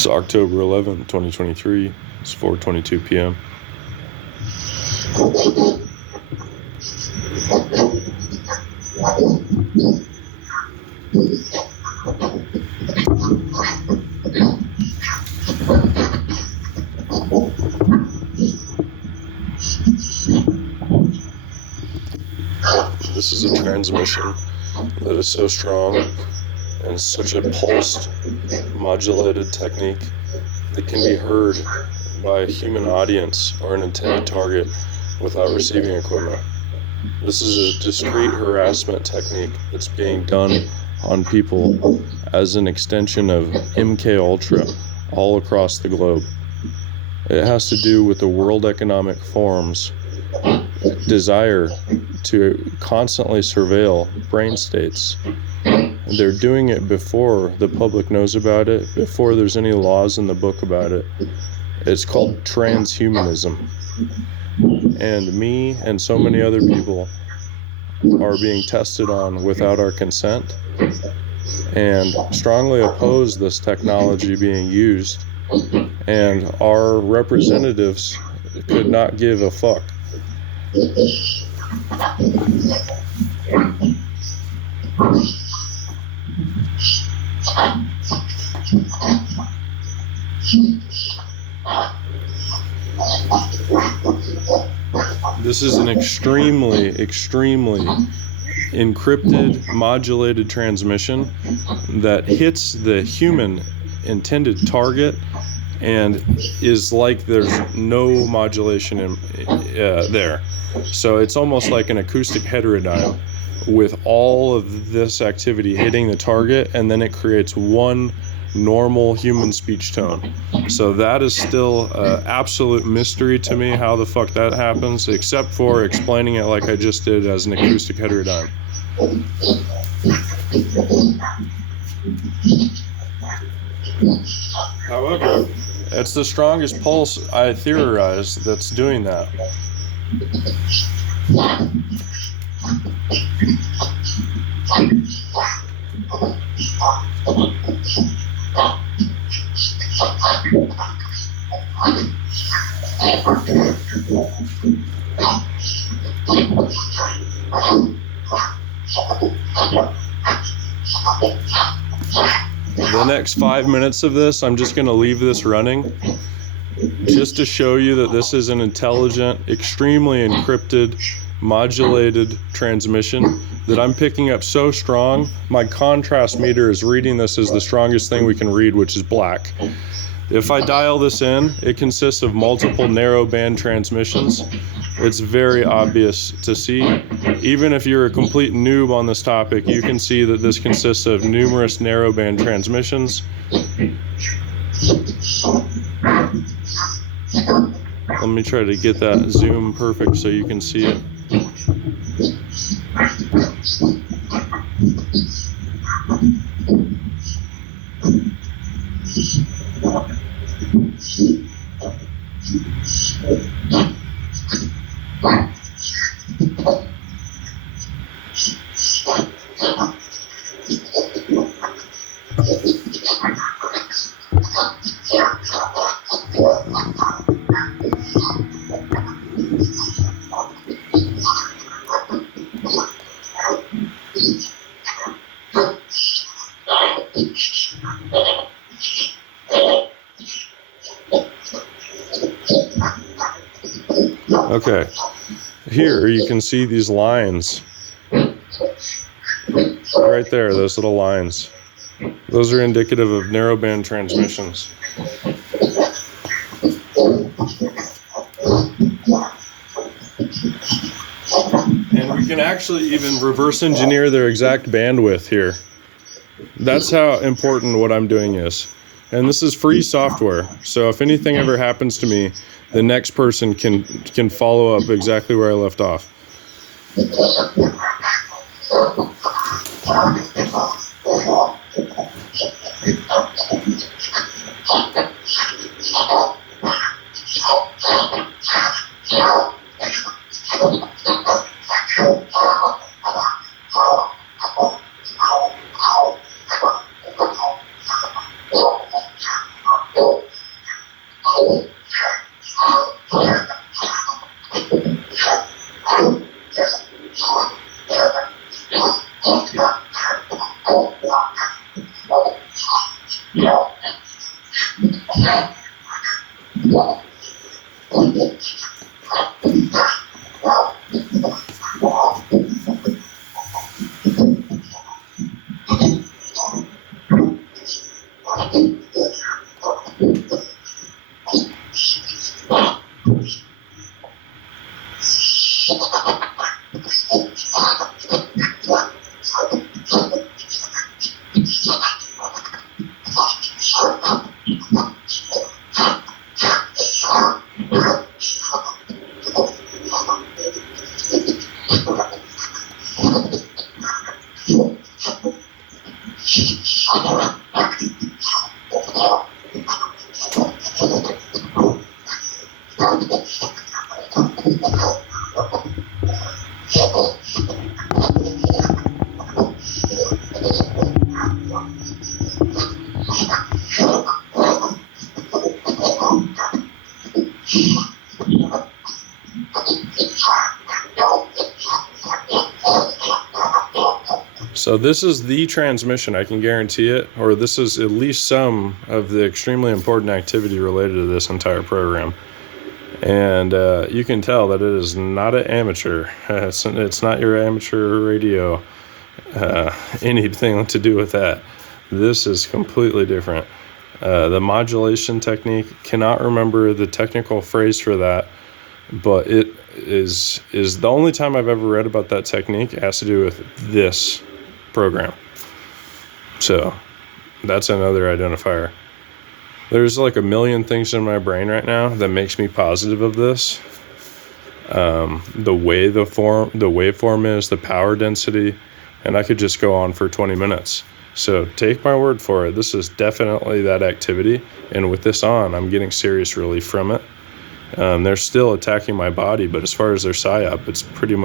It's October 11th, 2023. It's 4:22 p.m. This is a transmission that is so strong and such a pulsed, modulated technique that can be heard by a human audience or an intended target without receiving equipment. This is a discrete harassment technique that's being done on people as an extension of MK Ultra all across the globe. It has to do with the World Economic Forum's desire to constantly surveil brain states. They're doing it before the public knows about it, before there's any laws in the book about it. It's called transhumanism. And me and so many other people are being tested on without our consent and strongly oppose this technology being used. And our representatives could not give a fuck. This is an extremely encrypted, modulated transmission that hits the human intended target and is like there's no modulation there. So it's almost like an acoustic heterodyne with all of this activity hitting the target, and then it creates one normal human speech tone. So that is still absolute mystery to me how the fuck that happens, except for explaining it like I just did as an acoustic heterodyne. However, it's the strongest pulse I theorize that's doing that. The next 5 minutes of this, I'm just going to leave this running just to show you that this is an intelligent, extremely encrypted, modulated transmission that I'm picking up so strong. My contrast meter is reading this as the strongest thing we can read, which is black. If I dial this in, it consists of multiple narrow band transmissions. It's very obvious to see. Even if you're a complete noob on this topic, you can see that this consists of numerous narrow band transmissions. Let me try to get that zoom perfect so you can see it. Okay, here you can see these lines right there, those little lines. Those are indicative of narrowband transmissions. And we can actually even reverse engineer their exact bandwidth here. That's how important what I'm doing is. And this is free software, so if anything ever happens to me, the next person can follow up exactly where I left off. So this is the transmission, I can guarantee it, or this is at least some of the extremely important activity related to this entire program. And you can tell that it is not an amateur. It's not your amateur radio, anything to do with that. This is completely different. The modulation technique, cannot remember the technical phrase for that, but it is the only time I've ever read about that technique. It has to do with this program. So that's another identifier. There's like a million things in my brain right now that makes me positive of this. The way the waveform is, the power density, and I could just go on for 20 minutes. So take my word for it. This is definitely that activity. And with this on, I'm getting serious relief from it. They're still attacking my body, but as far as their psyop, it's pretty much